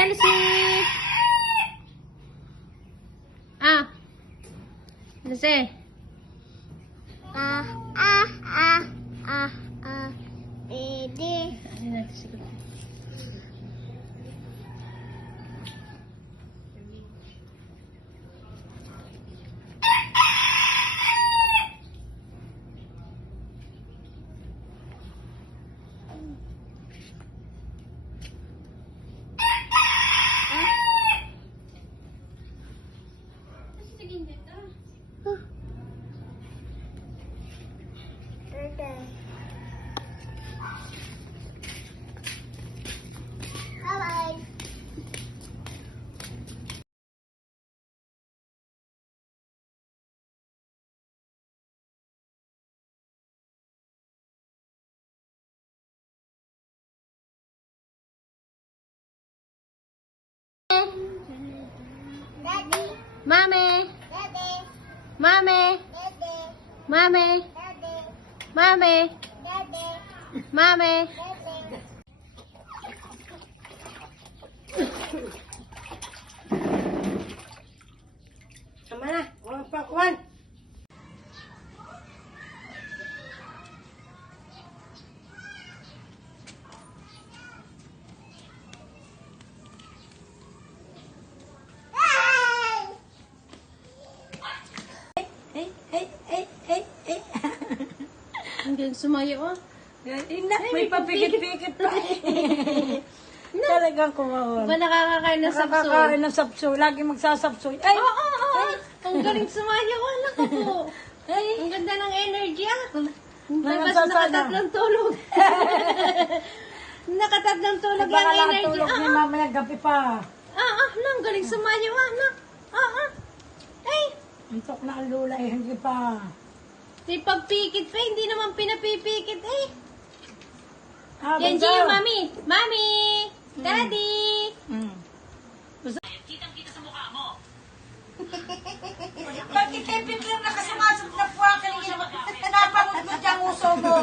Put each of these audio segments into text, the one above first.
Chelsea! Chelsea! Ede. Ano natin siguro? Bye-bye. Daddy. Mami! Daddy. Mami! Daddy. Mami! Daddy. Mami! Daddy. Mami! Daddy. Tama na. Huwag pa, kuwan. Ang galing sumayo, oh. May papikit-pikit pa. Talagang kumawon. Ba nakakakain ng sapso? Nakakakain ng sapso. Lagi magsasapso. Ay! Oo. Ang galing sumayo, anak ko po. Ay! Ang ganda ng energy, ah. Mga Tapos sasana. nakatatlong tulog. Nakatatlong tulog yung Baka lang energy. tulog niya mamaya gabi pa. Ang galing sumayo, anak. Ay, Antok na ang lula eh. Hindi pa. may pagpikit pa, hindi naman pinapipikit, eh. Habang Yan, Gio, mami. Mami! Daddy! Bakit kayo biglang nakasumasok na po ang kanina? Napanood mo diyang uso mo.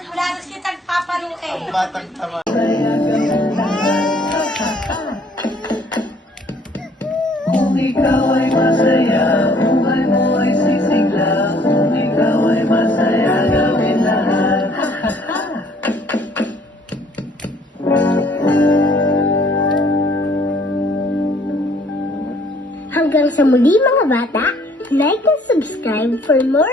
Wala na kitang papaluin. Batang tama. Kung ikaw ay masaya, buhay mo ay sisigla. Kung ikaw ay masaya, gawin lahat. Hanggang sa muli mga bata, like and subscribe for more.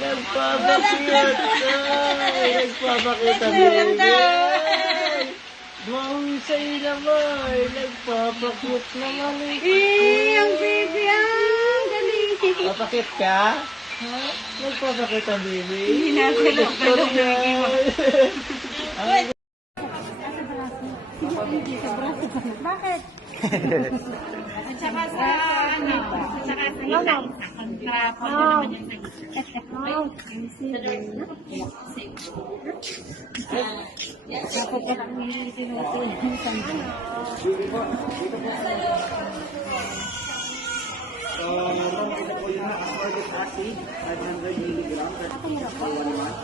Nagpapakit! Nagpapakita naman! Mahusay naman! Nagpapakit naman! Ang baby, galing. Papakit ka? Ha? Nagpapakit ang baby? Bakit? At saka sa, at saka sa isa, kontrapo na naman yung sa Dapat ka lang Ito po yung ascorbic acid, 500 mg per 1 month.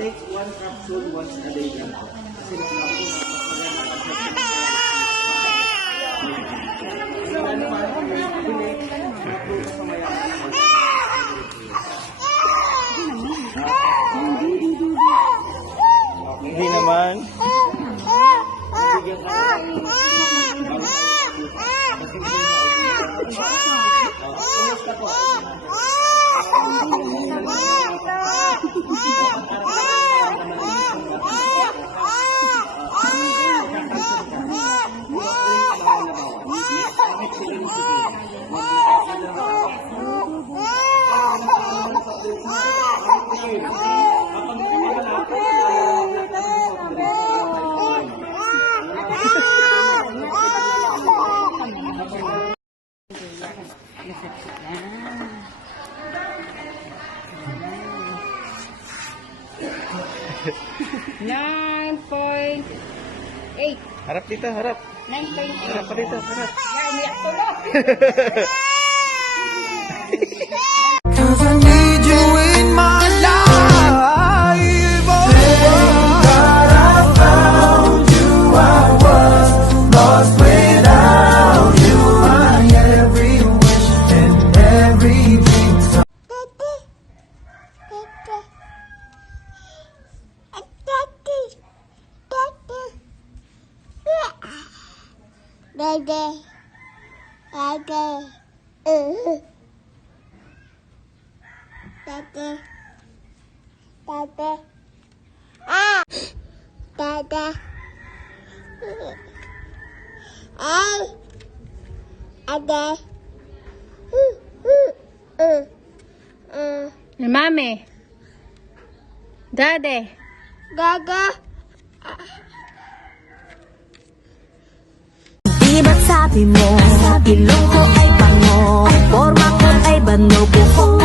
Take 1 capsule once a day lang po. Kasi hindi naman. Harap dito, harap. 9.8. Harap pa dito, harap. Cause I need you in my life. Thank God I found you. I was lost without you. My every wish and every dream. Daddy. Ah. Dada. Ay. Ade. Mami. Daddy. Dada. Di ba't sabi mo, ilong ko ay bango, forma ko ay bano, buhok